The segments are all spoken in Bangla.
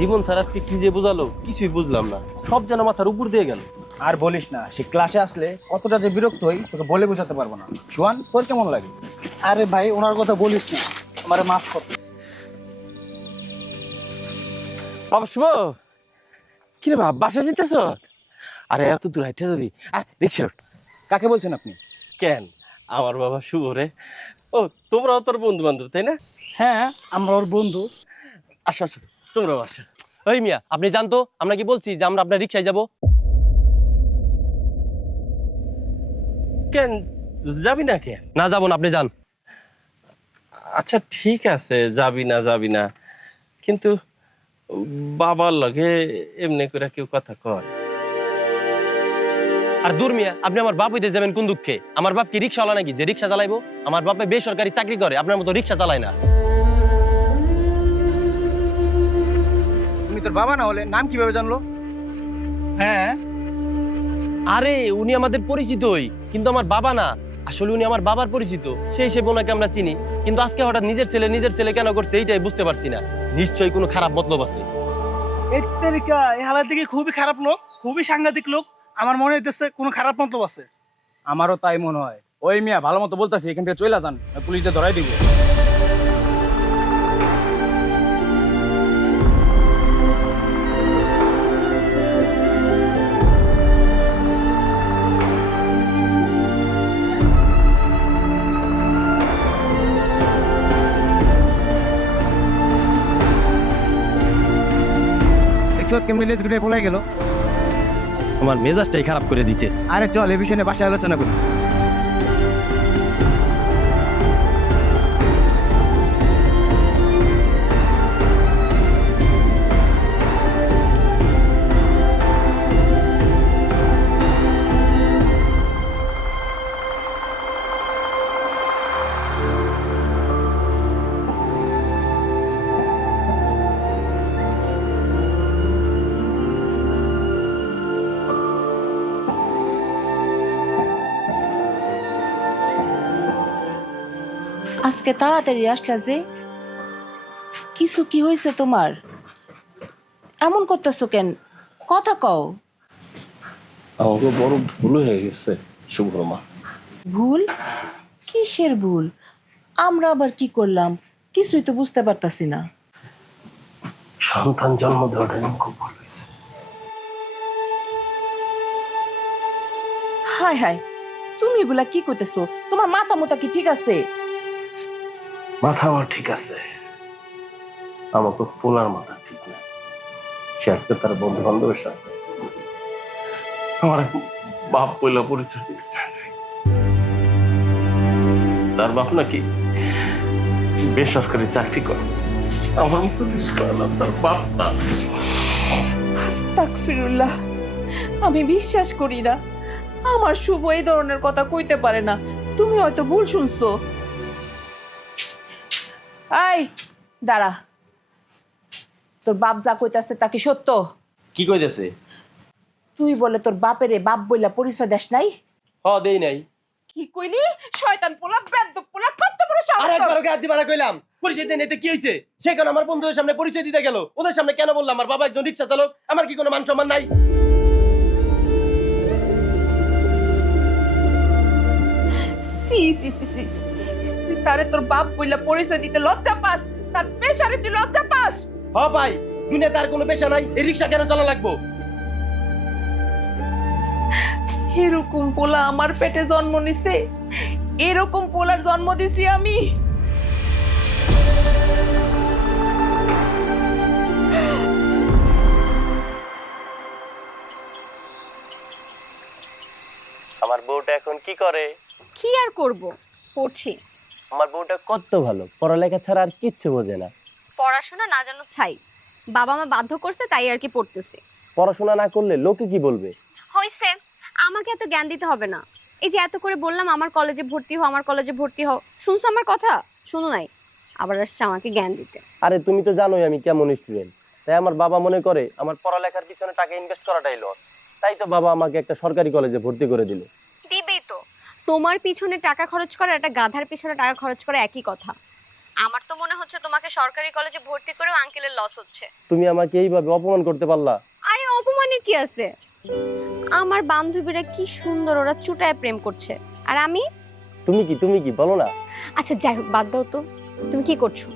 জীবন স্যার আজকে কি যে বোঝালো কিছুই বুঝলাম না, সব যেন মাথার উপর দিয়ে গেল। আর বলিস না, সে ক্লাসে আসলে কতটা যে বিরক্ত হই তোকে বলে বোঝাতে পারবো না। সুয়ান, তোর কেমন লাগে? আরে ভাই ওনার কথা বলিস না, আমারে মাফ কর। বাবা শুভ, কি রে বাবা বাসা যেতেছ? আরে এত দূর হাইটে যাবি? রিক্সা। কাকে বলছেন আপনি? কেন আমার বাবা শুভ রে। ও তোমরাও তোর বন্ধু বান্ধব তাই না? হ্যাঁ আমরা ওর বন্ধু। আসো আসো তোমরাও আসো। ওই মিয়া আপনি জানতো আমরা কি বলছি যে আমরা আপনার রিক্সায় যাব? কেন যাবি না? কেন না যাবো না, আপনি যান। আচ্ছা ঠিক আছে, যাবি না কিন্তু বাবার লগে এমনি করে কেউ কথা কয়? আর দূর মিয়া, আপনি আমার বাপ হইতে যাবেন কোন দুঃখে? আমার বাপ কি রিক্সাওয়ালা নাকি যে রিক্সা চালাইবো? আমার বাপে বেসরকারি চাকরি করে, আপনার মতো রিক্সা চালায় না। উনি তোর বাবা না হলে নাম কিভাবে জানলো? হ্যাঁ আরে উনি আমাদের পরিচিতই, কিন্তু আমার বাবা না। আসলে উনি আমার বাবার পরিচিত, সেই হিসেবে ওনাকে আমরা চিনি। কিন্তু আজকে হঠাৎ নিজের ছেলে কেন করছে এইটাই বুঝতে পারছি না। নিশ্চয়ই কোনো খারাপ মতলব আছে। এর তালিকা এই হালার দিকে খুবই খারাপ লোক, খুবই সাংঘাতিক লোক। আমার মনে হইতেছে কোনো খারাপ মতলব আছে। আমারও তাই মনে হয়। ওই মিয়া ভালো মতো বলতেছি, এখান থেকে চলে যান, পুলিশে ধরাই দিবে। কেমনি লেজ গুটে পলাই গেল। আমার মেজাজটাই খারাপ করে দিছে। আরে চল এই বিষয়ে নিয়ে বাসায় আলোচনা করি। আজকে তাড়াতাড়ি আসলা যে, কিছু কি হয়েছে তোমার? এমন করতেছো কেন? কথা কও। আমাকে বড় ভুল হয়ে গেছে শুভ্রমা। ভুল? কিসের ভুল? আমরা আবার কি করলাম? কিছুই তো বুঝতে পারতাছি না। সন্তান জন্ম দেওয়াটা খুব ভুল হয়েছে। হায় হায়, তুমি এগুলা কি করতেছো? তোমার মাথা মোতা কি ঠিক আছে? মাথা আমার ঠিক আছে, আমাকে পোলার মাথা ঠিক না। সে আজকে তার বন্ধু বান্ধবের সাথে আমার বাপ পয়লা পরিচয় দিতে চায় নাই। তার বাপ নাকি বেসরকারি চাকরি করে। আমার মুখে বিশ্বাস না, তার বাপ না। আস্তাগফিরুল্লাহ, আমি বিশ্বাস করি না। আমার শুভ এই ধরনের কথা কইতে পারে না। তুমি হয়তো ভুল শুনছো। এই দাঁড়া, তোর বাপ যা কইতাছে তা কি সত্য? কি কইতেছে? তুই বলে তোর বাপেরে বাপ বইলা পরিচয় দেশ নাই? দেই নাই। কি কইলি? শয়তান পোলা, বেয়াদব পোলা, কত বড় সাহস! আরেকবার ওকে আদি মারা কইলাম পরিচয় দেন, এতে কি হইছে? সেখানে আমার বন্ধুদের সামনে পরিচয় দিতে গেল, ওদের সামনে কেন বললাম আমার বাবা একজন রিক্সা চালক? আমার কি কোনো মান সম্মান নাই? সি সি সি সি, তুই তারে তোর বাপ বইলা পরিচয় দিতে লজ্জা পাস? তার পেশারে তুই লজ্জা পাস? ভাই, দুনিয়াতে আর কোনো পেশা নাই, এই রিক্সা কেন চালা লাগবো? এরকম পোলা আমার পেটে জন্ম নিছে, এরকম পোলার জন্ম দিছি আমি। আমার বউটা এখন কি করে? কি আর করব, পড়ছি। আমার বউটা কত ভালো, পড়ালেখা ছাড়া আর কিচ্ছু বোঝে না। পড়াশোনা না জানো ছাই, বাবা মা বাধ্য করছে তাই আর কি পড়তেছি। পড়াশোনা না করলে লোকে কি বলবে? হইছে, আমাকে এত জ্ঞান দিতে হবে না। এই যে এত করে বললাম আমার কলেজে ভর্তি হও, আমার কলেজে ভর্তি হও, শুনছো আমার কথা? শুনো নাই, আবার আসছে আমাকে জ্ঞান দিতে। আরে তুমি তো জানোই আমি কেমন স্টুডেন্ট, তাই আমার বাবা মনে করে আমার পড়ালেখার পিছনে টাকা ইনভেস্ট করাটাই লস। তাই তো বাবা আমাকে একটা সরকারি কলেজে ভর্তি করে দিল। দিবেই তো, তোমার পিছনে টাকা খরচ করা একটা গাধার পিছনে টাকা খরচ করা একই কথা। আমার তো মনে হচ্ছে তোমাকে সরকারি কলেজে ভর্তি করেও আঙ্কেলের লস হচ্ছে। তুমি আমাকে এইভাবে অপমান করতে পারলা? আরে অপমানের কি আছে, আমার বান্ধবীরা কি সুন্দর, ওরা চুটায় প্রেম করছে, আর আমি। তুমি কি বলো না? আচ্ছা যাই হোক, বাদ দাও তো, তুমি কি করছো?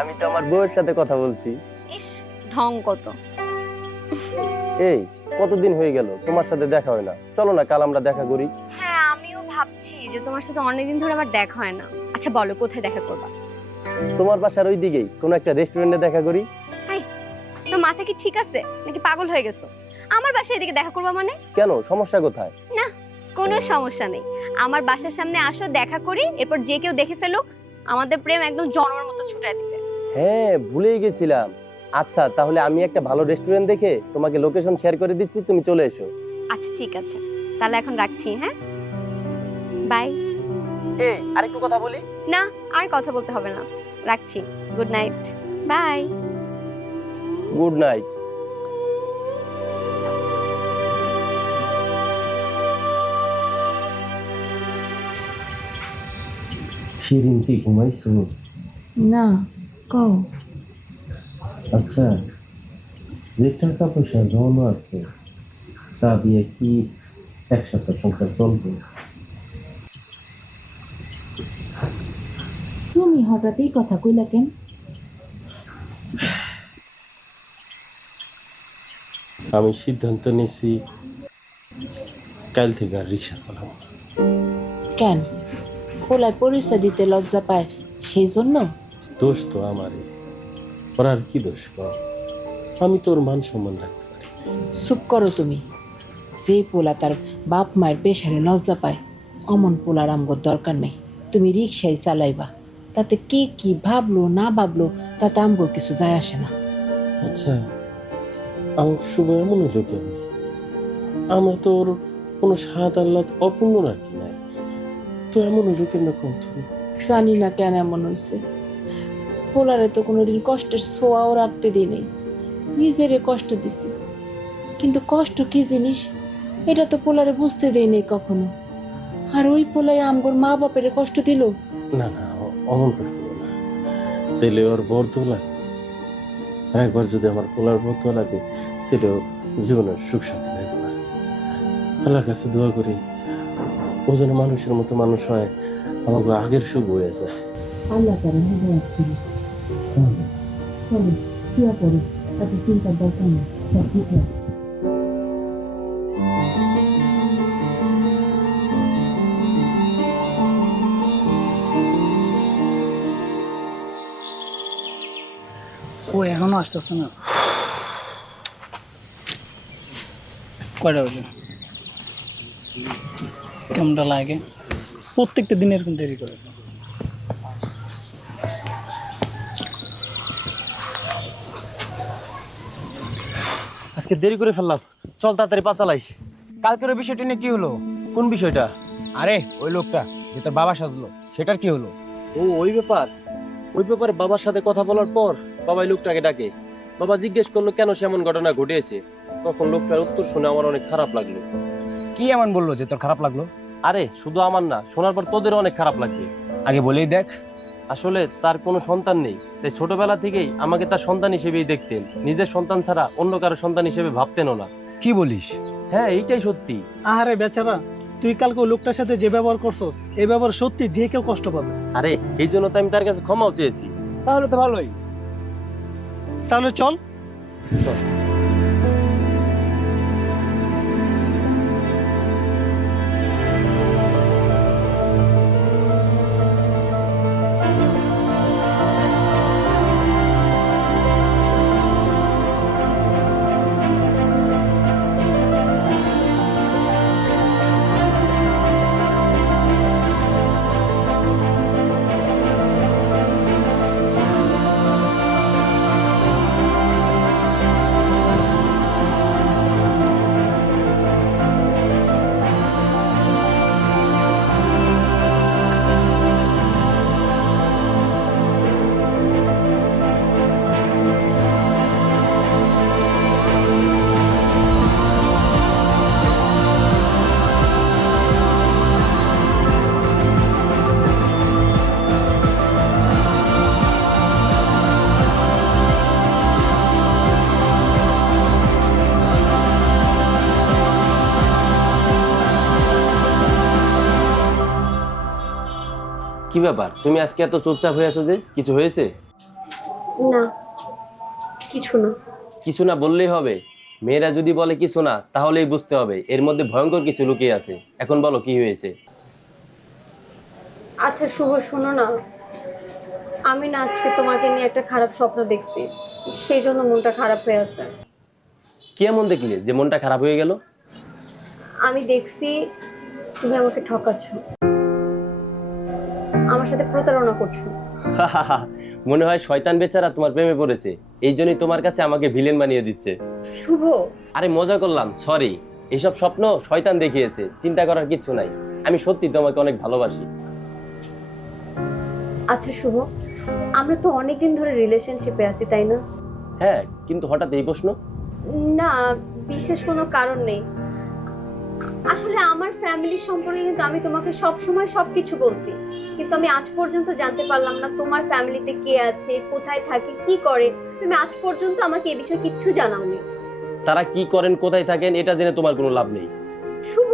আমি তো আমার বউয়ের সাথে কথা বলছি। ইস, ঢং কত। এই কতদিন হয়ে গেল তোমার সাথে দেখা হয় না, চলো না কাল আমরা দেখা করি। হ্যাঁ, আমিও ভাবছি যে তোমার সাথে অনেকদিন ধরে আমার দেখা হয় না। আচ্ছা বলো, কোথায় দেখা করবা? তোমার বাসার ওই দিকেই কোনো একটা রেস্টুরেন্টে দেখা করি। হাই, তো মাথা কি ঠিক আছে নাকি পাগল হয়ে গেছো? আমার বাসায় এদিকে দেখা করবা মানে? কেন, সমস্যা কোথায়? না, কোনো সমস্যা নেই। আমার বাসার সামনে আসো, দেখা করি, এরপর যে কেউ দেখে ফেলুক, আমাদের প্রেম একদম জন্মের মতো ছুটায় দিবে। হ্যাঁ, ভুলেই গেছিলাম। আচ্ছা তাহলে আমি একটা ভালো রেস্টুরেন্ট দেখে তোমাকে লোকেশন শেয়ার করে দিচ্ছি, তুমি চলে এসো। আচ্ছা ঠিক আছে, তাহলে এখন রাখছি। হ্যাঁ, বাই। এই আরেকটু কথা বলি। না, আর কথা বলতে হবে না, রাখছি। Good night, bye. Good night. Shirin কি ঘুমাইছো? না, কও। আচ্ছা, যে টাকা পয়সা জমা আছে তা দিয়ে কি এক সপ্তাহ সংসার চলবে? তুমি হঠাৎই কথা কইলা কেন? আমি সিদ্ধান্ত নিয়েছি কাল থেকে আর রিক্সা চালাবো না। কেন? পোলায় পরিচয় দিতে লজ্জা পায় সেই জন্য? দোষ তো আমারই, ওর আর কি দোষ কর? আমি তোর মান সম্মান রাখতে পারি। চুপ করো তুমি। যে পোলা তার বাপ মায়ের পেশারে লজ্জা পায়, অমন পোলার আমগোর দরকার নেই। তুমি রিক্সায় চালাইবা, তাতে কে কি ভাবলো না ভাবলো তাতে আমগোর কিছু যায় আসে না। আচ্ছা, আমার শুভ এমন হলো কেন? আমরা তো ওর কোনো স্বাদ আহ্লাদ অপূর্ণ রাখি নাই, তো এমন হলো কেন কত? জানি না কেন এমন হয়েছে। পোলারে তো কোনোদিন কষ্টের ছোঁয়াও রাখতে দিই নেই, নিজেরে কষ্ট দিছি। কিন্তু কষ্ট কি জিনিস এটা তো পোলারে বুঝতে দেই নেই কখনো। আর ওই পোলায় আমগোর মা বাপের কষ্ট দিল। না না, অমন করে বলো না, তাহলে ওর বর্দ লাগে। আর একবার যদি আমার পোলার বর্দ লাগে তাহলে জীবনের সুখ শান্তি পাইব না। আল্লাহর কাছে দোয়া করি ও যেন মানুষের মতো মানুষ হয়, আমাকে আগের সুখ হয়ে যায়। আল্লাহ তারা হেদায়াত করি। চলো শুয়ে পড়ো, এত চিন্তার দরকার নেই, সব ঠিক আছে। ও এখনো আসতেছে না। কয়টা বাজে? কেমনটা লাগে? প্রত্যেকটা দিন এরকম দেরি করে। আজকে দেরি করে ফেললাম, চল তাড়াতাড়ি পা চালাই। কালকের ওই বিষয়টা নিয়ে কি হলো? কোন বিষয়টা? আরে ওই লোকটা যে তোর বাবা সাজলো, সেটার কি হলো? ও ওই ব্যাপার। ওই ব্যাপারে বাবার সাথে কথা বলার পর বাবাই লোকটাকে ডাকে। বাবা জিজ্ঞেস করলো কেন সে এমন ঘটনা ঘটেছে। তখন লোকটার উত্তর শুনে আমার অনেক খারাপ লাগলো। কি এমন বললো যে তোর খারাপ লাগলো? আরে শুধু আমার না, শোনার পর তোদেরও অনেক খারাপ লাগবে। আগে বলেই দেখ। আসলে তার কোনো সন্তান নেই, তাই ছোটবেলা থেকেই আমাকে তার সন্তান হিসেবেই দেখতেন। নিজের সন্তান ছাড়া অন্য কারো সন্তান হিসেবে ভাবতেনও না। কি বলিস? হ্যাঁ, এইটাই সত্যি। আহারে বেচারা, তুই কালকে ওই লোকটার সাথে যে ব্যবহার করছস, এই ব্যবহার সত্যি যে কেউ কষ্ট পাবে। আরে এই জন্য তো আমি তার কাছে ক্ষমাও চেয়েছি। তাহলে তো ভালোই। তাহলে চল। কি ব্যাপার, তুমি আজকে এত চুপচাপ হয়ে আছো যে? কিছু হয়েছে? না, কিছু না। কিছু না বললেই হবে? মেয়েরা যদি বলে কিছু না, তাহলেই বুঝতে হবে এর মধ্যে ভয়ঙ্কর কিছু লুকিয়ে আছে। এখন বলো কি হয়েছে? আচ্ছা শুভ, শোনো না, আমি না আজকে তোমাকে নিয়ে একটা খারাপ স্বপ্ন দেখছি, সেই জন্য মনটা খারাপ হয়ে আছে। কি এমন দেখলে যে মনটা খারাপ হয়ে গেল? আমি দেখছি তুমি আমাকে ঠকাচ্ছ, আমার সাথে প্রতারণা করছো। মনে হয় শয়তান বেচারা তোমার প্রেমে পড়েছে, এই জন্যই তোমার কাছে আমাকে ভিলেন বানিয়ে দিচ্ছে। শুভ, আরে মজা করলাম, সরি। এইসব স্বপ্ন শয়তান দেখিয়েছে, চিন্তা করার কিচ্ছু নাই। আমি সত্যি তোমাকে অনেক ভালোবাসি। আচ্ছা শুভ, আমরা তো অনেকদিন ধরে রিলেশনশিপে আছি, তাই না? হ্যাঁ, কিন্তু হঠাৎ এই প্রশ্ন? না, বিশেষ কোনো কারণ নেই। আসলে আমার ফ্যামিলি সম্পর্কে কিন্তু আমি তোমাকে সব সময় সবকিছু বলছি, কিন্তু আমি আজ পর্যন্ত জানতে পারলাম না তোমার ফ্যামিলিতে কে আছে, কোথায় থাকে, কি করে। তুমি আজ পর্যন্ত আমাকে এই বিষয়ে কিচ্ছু জানাওনি। তারা কি করেন, কোথায় থাকেন, এটা জেনে তোমার কোনো লাভ নেই। শুভ,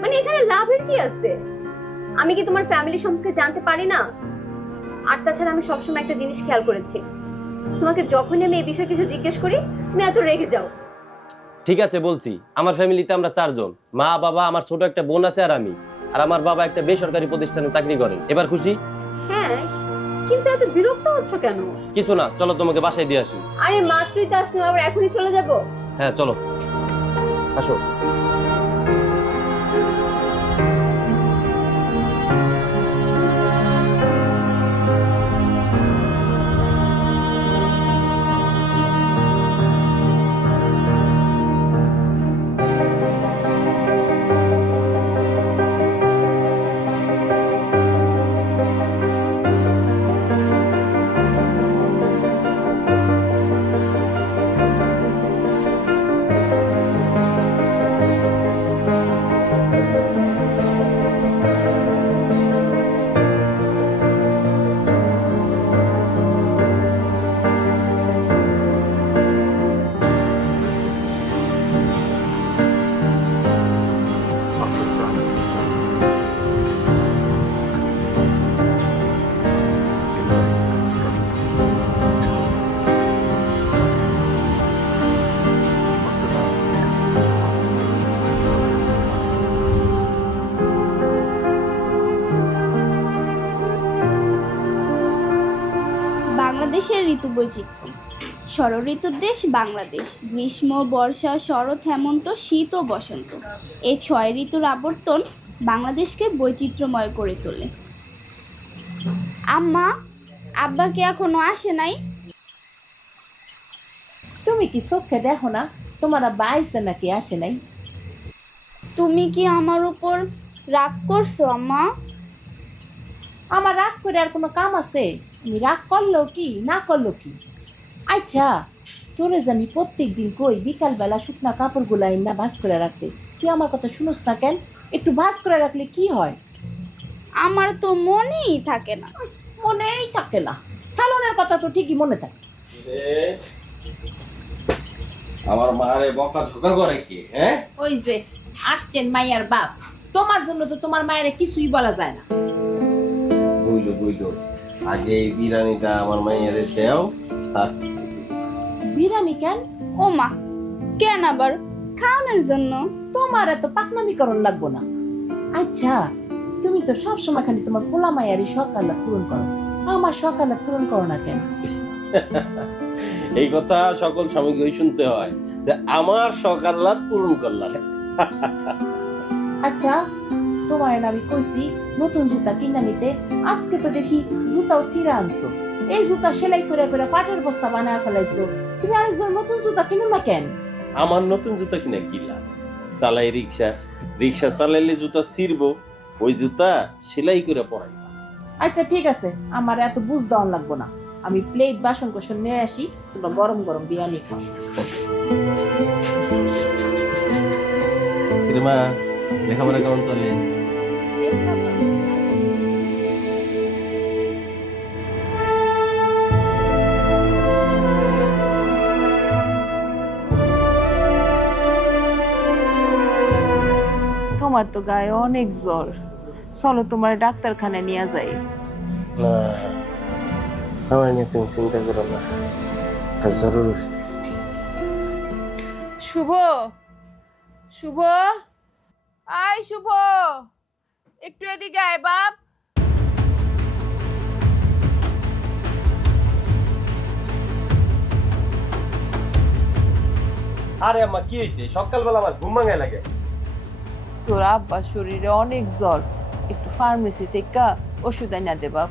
মানে এখানে লাভের কি আছে? আমি কি তোমার ফ্যামিলি সম্পর্কে জানতে পারি না? আর তাছাড়া আমি সবসময় একটা জিনিস খেয়াল করেছি, তোমাকে যখনই আমি এই বিষয়ে কিছু জিজ্ঞেস করি তুমি এত রেগে যাও। ঠিক আছে, বলছি। আমার ফ্যামিলিতে আমরা 4 জন, মা, বাবা, আমার ছোট একটা বোন আছে আর আমি। আর আমার বাবা একটা বেসরকারি প্রতিষ্ঠানে চাকরি করেন। এবার খুশি? হ্যাঁ, কিন্তু এত বিরক্ত হচ্ছ কেন? কিছু না, চলো তোমাকে বাসায় দিয়ে আসি। আরে মাত্রই তো আসলাম, আবার এখনই চলে যাব? হ্যাঁ চলো, আসো। বাংলাদেশের ঋতু বৈচিত্র্য। শরৎ ঋতুর দেশ বাংলাদেশ। গ্রীষ্ম, বর্ষা, শরৎ, হেমন্ত, শীত ও বসন্ত, এই 6 ঋতুর আবর্তন বাংলাদেশকে বৈচিত্র্যময় করে তোলে। আম্মা, আব্বা কি এখনো আসে নাই? তুমি কি চোখে দেখো না তোমার আব্বা আইছে নাকি আসে নাই? তুমি কি আমার উপর রাগ করছো আম্মা? আমার রাগ করে আর কোনো কাম আছে? আমি রাগ করলো কি না করলো কি? আচ্ছা, তোরে যে আমি প্রত্যেক দিন কই বিকালবেলা শুকনা কাপড়গুলো না ভাঁজ করে রাখতে, তুই আমার কথা শুনোস না কেন? একটু ভাঁজ করে রাখলে কি হয়? আমার তো মনেই থাকে না। মনেই থাকে না? খেলনের কথা তো ঠিকই মনে থাকে। আমার মারে বকা ঝোকা করে কি? হ্যাঁ, ওই যে আসছেন মাইয়ার বাপ, তোমার জন্য তো তোমার মায়ের কিছুই বলা যায় না। বুঝলো বুঝলো, আগে এই বিরিয়ানিটা আমার মায়ের দেও। বিরিয়ানি কেন? ও মা, কেন আবার? খাওয়ানোর জন্য। তোমার এত পাকনামিকরণ লাগবো না। আচ্ছা, তুমি তো সব সময় খালি তোমার পোলা মায়ারই সকালে পূরণ করো, আমার সকালে পূরণ করো না কেন? এই কথা সকল স্বামীকে শুনতে হয় যে আমার সকাল রাত পূরণ করলাম। আচ্ছা, তোমার আমি কইছি নতুন জুতা কিনা নিতে, আজকে তো দেখি জুতাও ছিঁড়া আনছো। এই জুতা সেলাই করে করে পাটের বস্তা বানায় ফেলাইছো, তুমি আরেকজন নতুন জুতা কিনো না কেন? আমার নতুন জুতা কিনা কিলা, চালাই রিক্সা, রিক্সা চালাইলে জুতা ছিঁড়বো, ওই জুতা সেলাই করে পরাই। আচ্ছা ঠিক আছে, আমার এত বুঝ দেওয়ান লাগবো না। আমি প্লেট বাসন কোসন নিয়ে আসি, তোমরা গরম গরম বিরিয়ানি খাও। মা, লেখাপড়া কেমন চলে? তোমার তো গায়ে অনেক জ্বর, চলো তোমার ডাক্তারখানায় নিয়ে যাই। না, আমার নিয়ে তুমি চিন্তা করো না, আর জরুরি ওষুধ। শুভ, শুভ, আয় শুভ, একটু এদিকে আয় বাপ। আরে আম্মা কি হয়েছে? সকালবেলা আমার ঘুম ভাঙায় লাগে। তোর আব্বার শরীরে অনেক জ্বর, একটু ফার্মেসি থেকে ওষুধ এনে দে বাপ।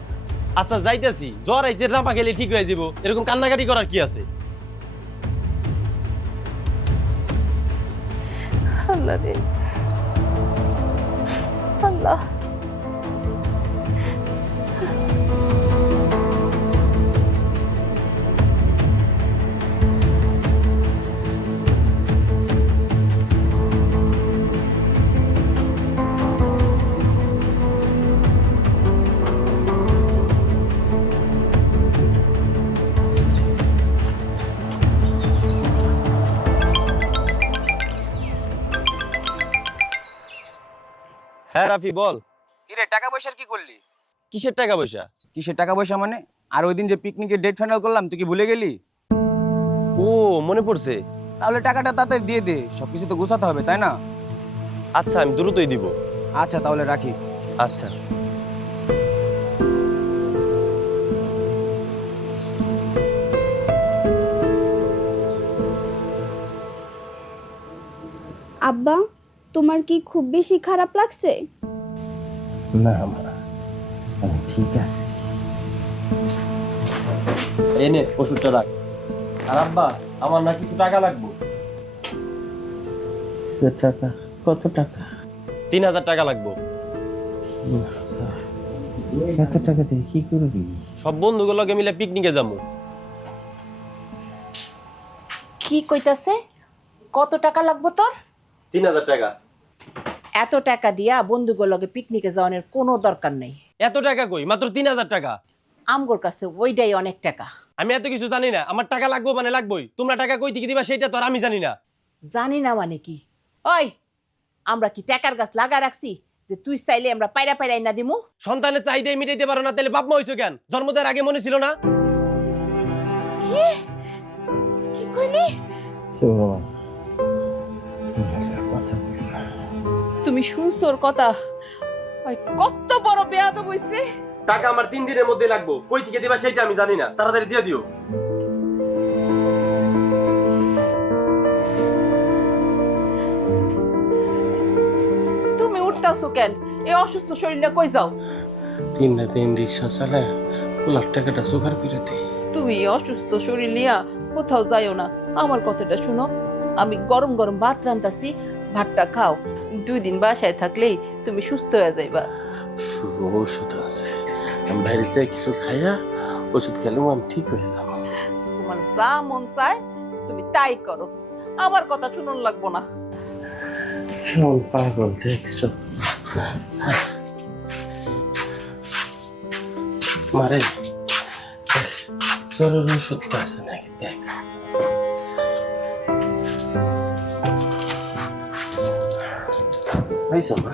আচ্ছা যাইতেছি, জ্বর আইছে, রাপা গেলে ঠিক হয়ে যাব, এরকম কান্নাকাটি করার কি আছে? আল্লাহ রে আল্লাহ। হ্যাঁ রাফি বল। কিরে টাকা পয়সার কি করলি? কিসের টাকা পয়সা? কিসের টাকা পয়সা মানে? আর ওই দিন যে পিকনিকের ডেট ফাইনাল করলাম তুই কি ভুলে গেলি? ও মনে পড়ছে। তাহলে টাকাটা তাড়াতাড়ি দিয়ে দে, সবকিছু তো গোছাতে হবে তাই না? আচ্ছা আমি দ্রুতই দিব। আচ্ছা তাহলে রাখি। আচ্ছা। আব্বা, তোমার কি খুব বেশি খারাপ লাগছে? না মা, আমি ঠিক আছে। এনে ওষুধটা রাখ। আর আব্বা, আমার না কিছু টাকা লাগবে। টাকা? কত টাকা? 3000 টাকা লাগবে। এত টাকা দিয়ে কি করবি? সব বন্ধুগুলোকে মিলে পিকনিকে যাবো। কি কইতাছে? কত টাকা লাগবে তোর? 3000 টাকা। এত টাকা দিয়া বন্ধুগুলোকে পিকনিকে যাওয়ানোর কোনো দরকার নেই। এত টাকা কই? মাত্র 3000 টাকা। আমগোর কাছে ওইটাই অনেক টাকা। আমি এত কিছু জানি না, আমার টাকা লাগবে মানে লাগবেই। তোমরা টাকা কই থেকে দিবা সেটা তো আর আমি জানি না। জানি না মানে কি? ওই, আমরা কি টাকার গাছ লাগা রাখছি যে তুই চাইলে আমরা পায়রা পায়রা না দিমু? সন্তানের চাহিদাই মিটাইতে পারো না, তাহলে বাপ মা হইছো কেন? জন্ম দেওয়ার আগে মনে ছিল না? কি কি কইলি? তুমি শুনছোর কথা? ওই কত বড় বেয়াদব হইছে। টাকা আমার 3 দিনের মধ্যে লাগবে, কই থেকে দিবা সেটা আমি জানি না, তাড়াতাড়ি দিয়ে দিও। তুমি উঠতাছো কেন? এই অসুস্থ শরীরে কই যাও? 3 না 3 রিক্সা চালায় লাখ টাকাটা জোগাড় করে দে। তুমি এই অসুস্থ শরীর নিয়া কোথাও যাইও না। আমার কথাটা শুনো, আমি গরম গরম ভাত রান্তাছি, ভাতটা খাও। 2 দিন বাসায় থাকলেই তুমি সুস্থ হয়ে যাইবা। ওষুধ আছে, আমি বাইরে যাই কিছু খাইয়া ওষুধ খেলেও আমি ঠিক হয়ে যাব। তোমার যা মন চায় তুমি তাই করো, আমার কথা শুনুন লাগবো না। পাগল দেখছো মারে, জরুরি ওষুধটা আছে নাকি দেখ। পাইছো মা?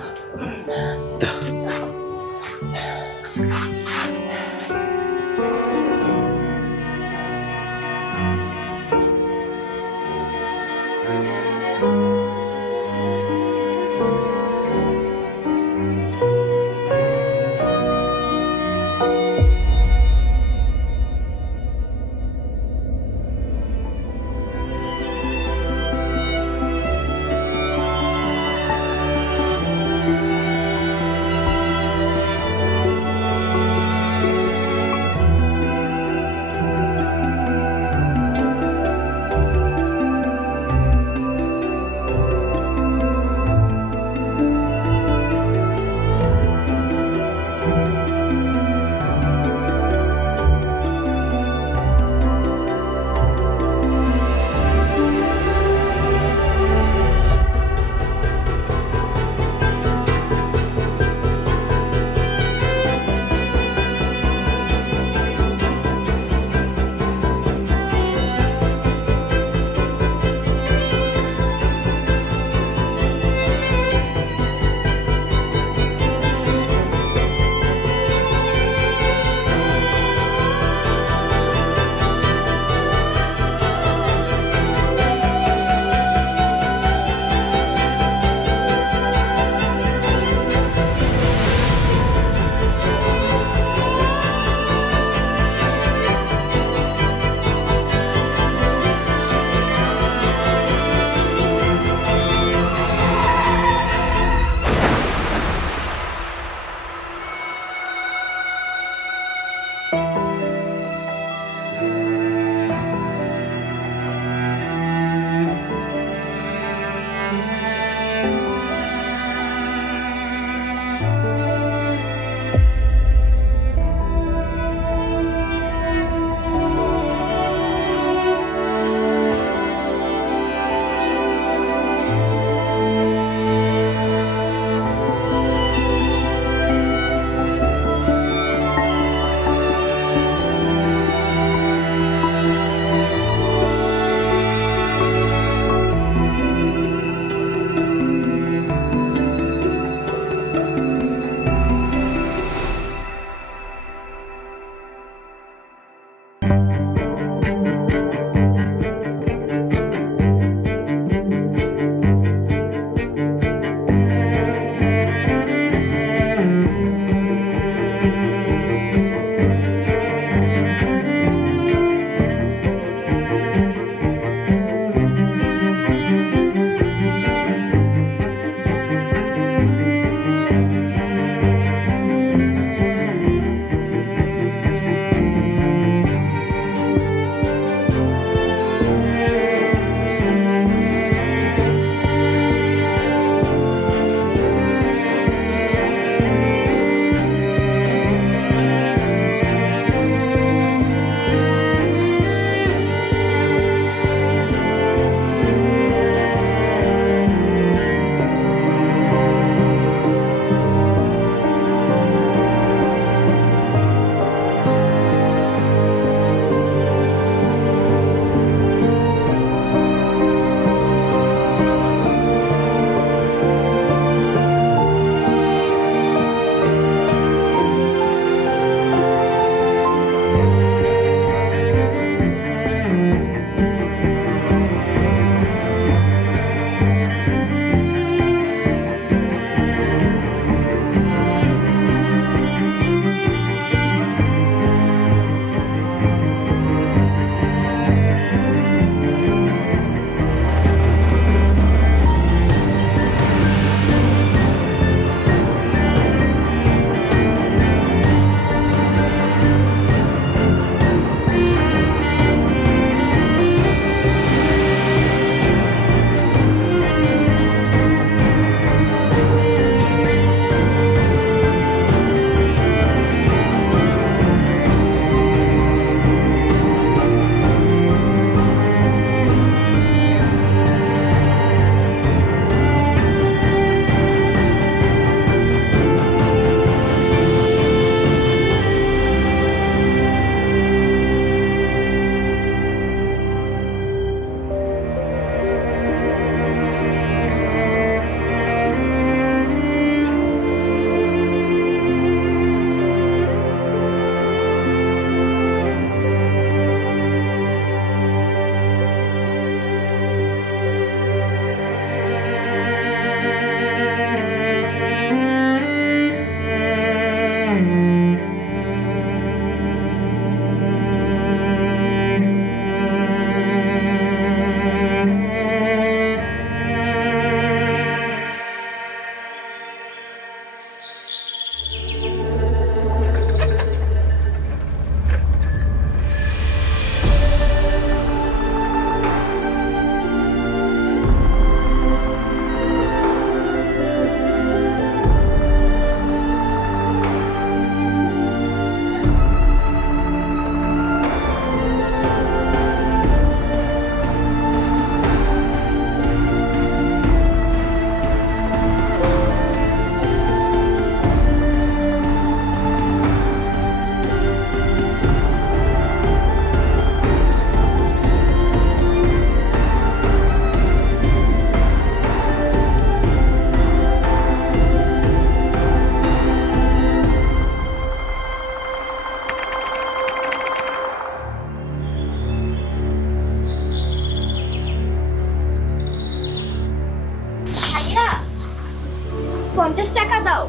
50 টাকা দাও।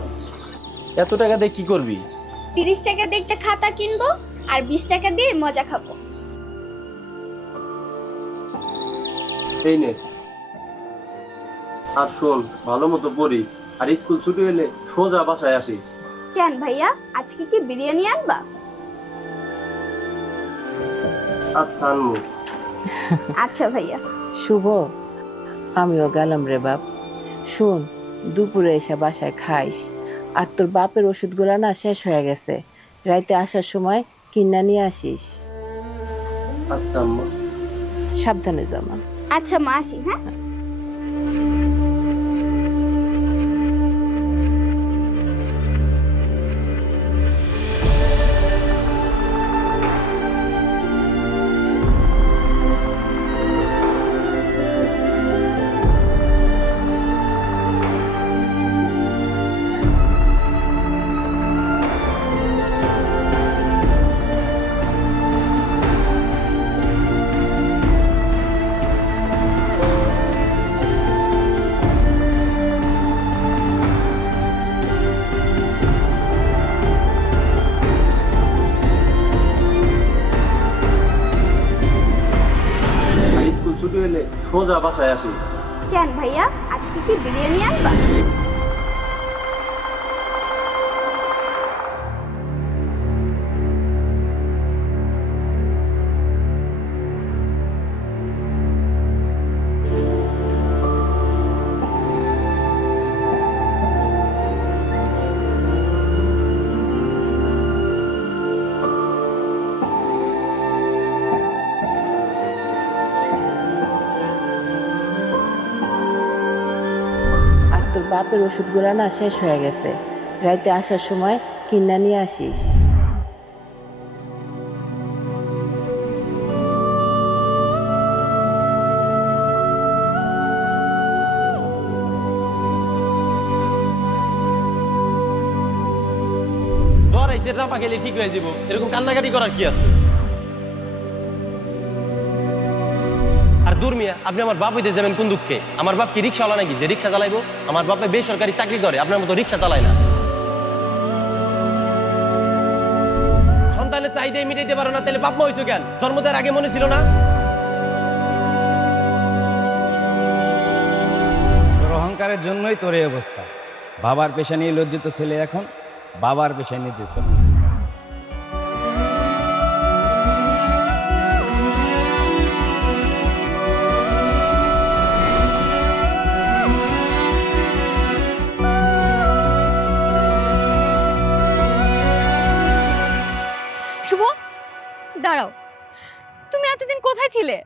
এত টাকা দিয়ে কি করবি? 30 টাকা দিয়ে একটা খাতা কিনবো আর 20 টাকা দিয়ে মজা খাবো। এই নে। আর শোন, ভালো মতো পড়িস, আর স্কুল ছুটি হলে সোজা বাসায় আসিস। কেন ভাইয়া, আজকে কি বিরিয়ানি আনবা? আচ্ছা আনমু। আচ্ছা ভাইয়া। শুভ, আমিও গেলাম রে বাপ। শোন, দুপুরে এসে বাসায় খাইস। আর তোর বাপের ওষুধগুলো না শেষ হয়ে গেছে, রাইতে আসার সময় কিনা নিয়ে আসিস। আচ্ছা আম্মা। সাবধানে জামা। আচ্ছা মা, আসি হ্যাঁ। আর স্কুল ছুটি হলে সোজা বাসায় আসিস। কেন ভাইয়া, আজকে কি বিরিয়ানি আনবা? আর তোর বাপের ওষুধগুলো না শেষ হয়ে গেছে, রাইতে আসার সময় কিনা নিয়ে আসিস। জ্বর আইছে, রাপা গেলে ঠিক হয়ে যাব, এরকম কান্নাকাটি করার কি আছে? আর দূর মিয়া, আপনি আমার বাপ হইতে যাবেন কোন দুঃখে? আমার বাপ কি রিক্সাওয়ালা নাকি যে রিক্সা চালাইবো? আমার বাপে বেসরকারি চাকরি করে, আপনার মতো রিক্সা চালায় না। সন্তানের চাহিদাই মিটাইতে পারো না, তাহলে বাপ মা হইছো কেন? জন্ম দেওয়ার আগে মনে ছিল না? তোর অহংকারের জন্যই তোর এই অবস্থা। বাবার পেশা নিয়ে লজ্জিত ছেলে এখন বাবার পেশায় নিয়োজিত। শুভ, দাঁড়াও। তুমি এতদিন কোথায় ছিলে?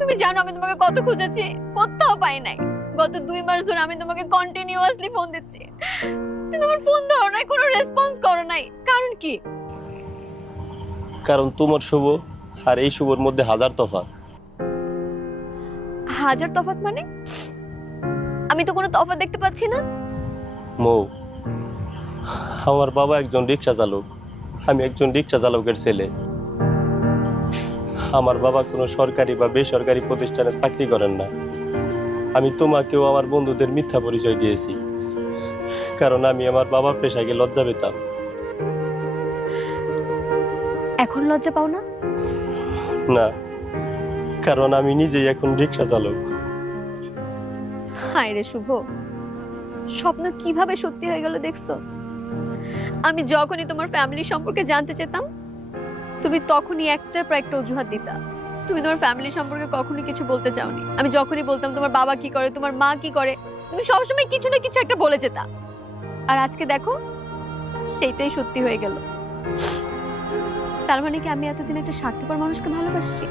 তুমি জানো আমি তোমাকে কত খুঁজেছি, কোথাও পাই নাই। গত 2 মাস ধরে আমি তোমাকে কন্টিনিউয়াসলি ফোন দিচ্ছি, তুমি আমার ফোন ধরো নাই, কোনো রেসপন্স করো নাই। কারণ কি? কারণ তোমার শুভ আর এই শুভর মধ্যে হাজার তফাৎ। হাজার তফাৎ মানে? আমি তো কোনো তফাৎ দেখতে পাচ্ছি না। মৌ, আমার বাবা একজন রিক্সা চালক, আমি একজন রিক্সা চালকের ছেলে। আমার বাবা কোনো সরকারি বা বেসরকারি প্রতিষ্ঠানে চাকরি করেন না। আমি তোমাকেও আমার বন্ধুদের মিথ্যা পরিচয় দিয়েছি, কারণ আমি আমার বাবার পেশাকে লজ্জা পেতাম। এখন লজ্জা পাও না? না, কারণ আমি নিজেই এখন রিক্সা চালক। হায় রে শুভ, স্বপ্ন কিভাবে সত্যি হয়ে গেল দেখছো? আমি যখনই তোমার ফ্যামিলি সম্পর্কে জানতে চেতাম, তুমি তখনই একটার পর একটা অজুহাত দিতা। তুমি তোমার ফ্যামিলি সম্পর্কে কখনো কিছু বলতে চাওনি। আমি যখনই বলতাম তোমার বাবা কি করে, তোমার মা কি করে, তুমি সবসময় কিছু না কিছু একটা বলে যেতা। আর আজকে দেখো, সেইটাই সত্যি হয়ে গেল। তার মানে কি আমি এতদিন একটা স্বার্থপর মানুষকে ভালোবাসছি?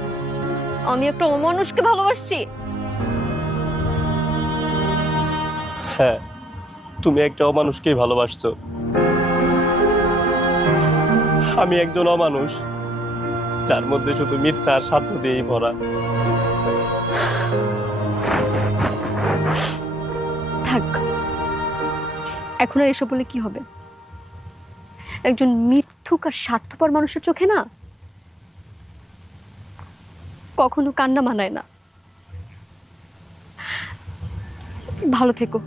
আমি একটা অমানুষকে ভালোবাসছি? হ্যাঁ, তুমি একটা অমানুষকেই ভালোবাসছো। আমি একজন অমানুষ, যার মধ্যে শুধু মিথ্যা আর স্বার্থ দিয়েই ভরা। থাক, এখন আর এসব বলে কি হবে? একজন মিথ্যুক আর স্বার্থপর মানুষের চোখে না কখনো কান্না মানায় না। ভালো থেকো।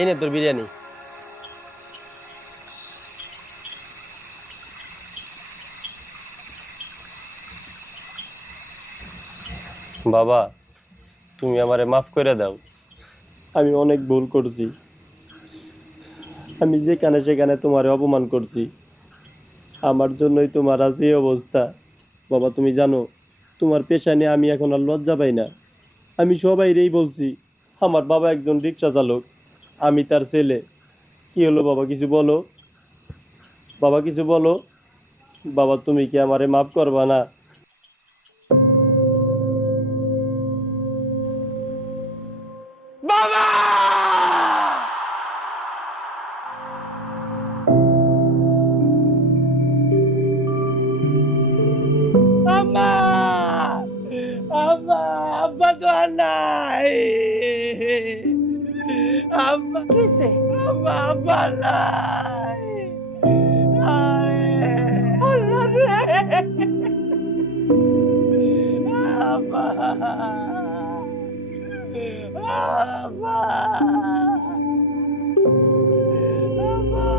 এই নে তোর বিরিয়ানি। বাবা, তুমি আমারে মাফ করে দাও। আমি অনেক ভুল করছি। আমি যেখানে সেখানে তোমারে অপমান করছি। আমার জন্যই তোমার আজ এই অবস্থা। বাবা, তুমি জানো তোমার পেশা নিয়ে আমি এখন আর লজ্জা পাই না। আমি সবাইরেই বলছি আমার বাবা একজন রিক্সা চালক, আমি তার ছেলে। কি হলো বাবা, কিছু বলো। বাবা কিছু বলো। বাবা, তুমি কি আমারে মাফ করবা না? বাবা! আম্মা! আম্মা! আব্বা তো আর নাই। আম্মা! কিসে আম্মা! আব্বা নাই। আরে! আল্লাহ রে! আম্মা! আম্মা! আম্মা! আম্মা!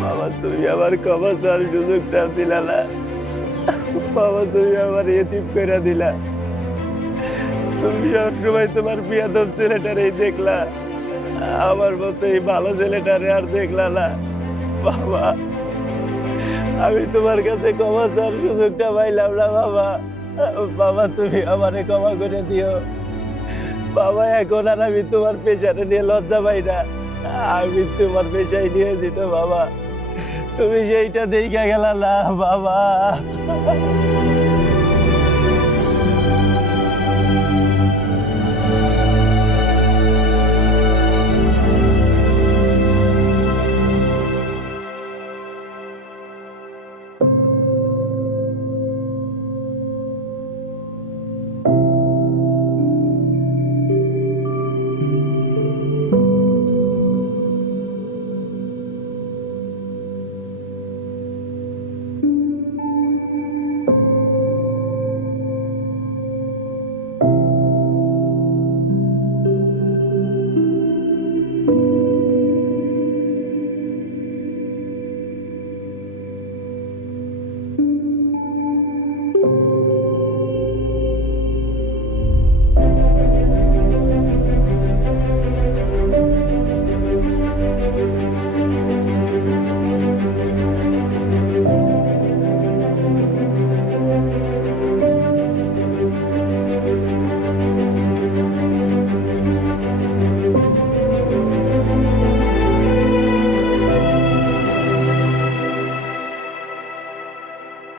বাবা, তুমি আমার ক্ষমা চাওয়ার সুযোগটা দিলা না। বাবা, তুমি আমার এতিম করে দিলা। তুমি সবসময় তোমার বিয়াদব ছেলেটারেই দেখলা, আমার মতো এই ভালো ছেলেটারে আর দেখলা না। বাবা, আমি তোমার কাছে ক্ষমা চাওয়ার সুযোগটা পাইলাম না। বাবা, বাবা, তুমি আমারে ক্ষমা করে দিও। বাবা, এখন আর আমি তোমার পেশাটা নিয়ে লজ্জা পাই না। আমি তোমার পেশায় নিয়েছি তো বাবা, তুমি সেইটা দেখা গেলা না বাবা।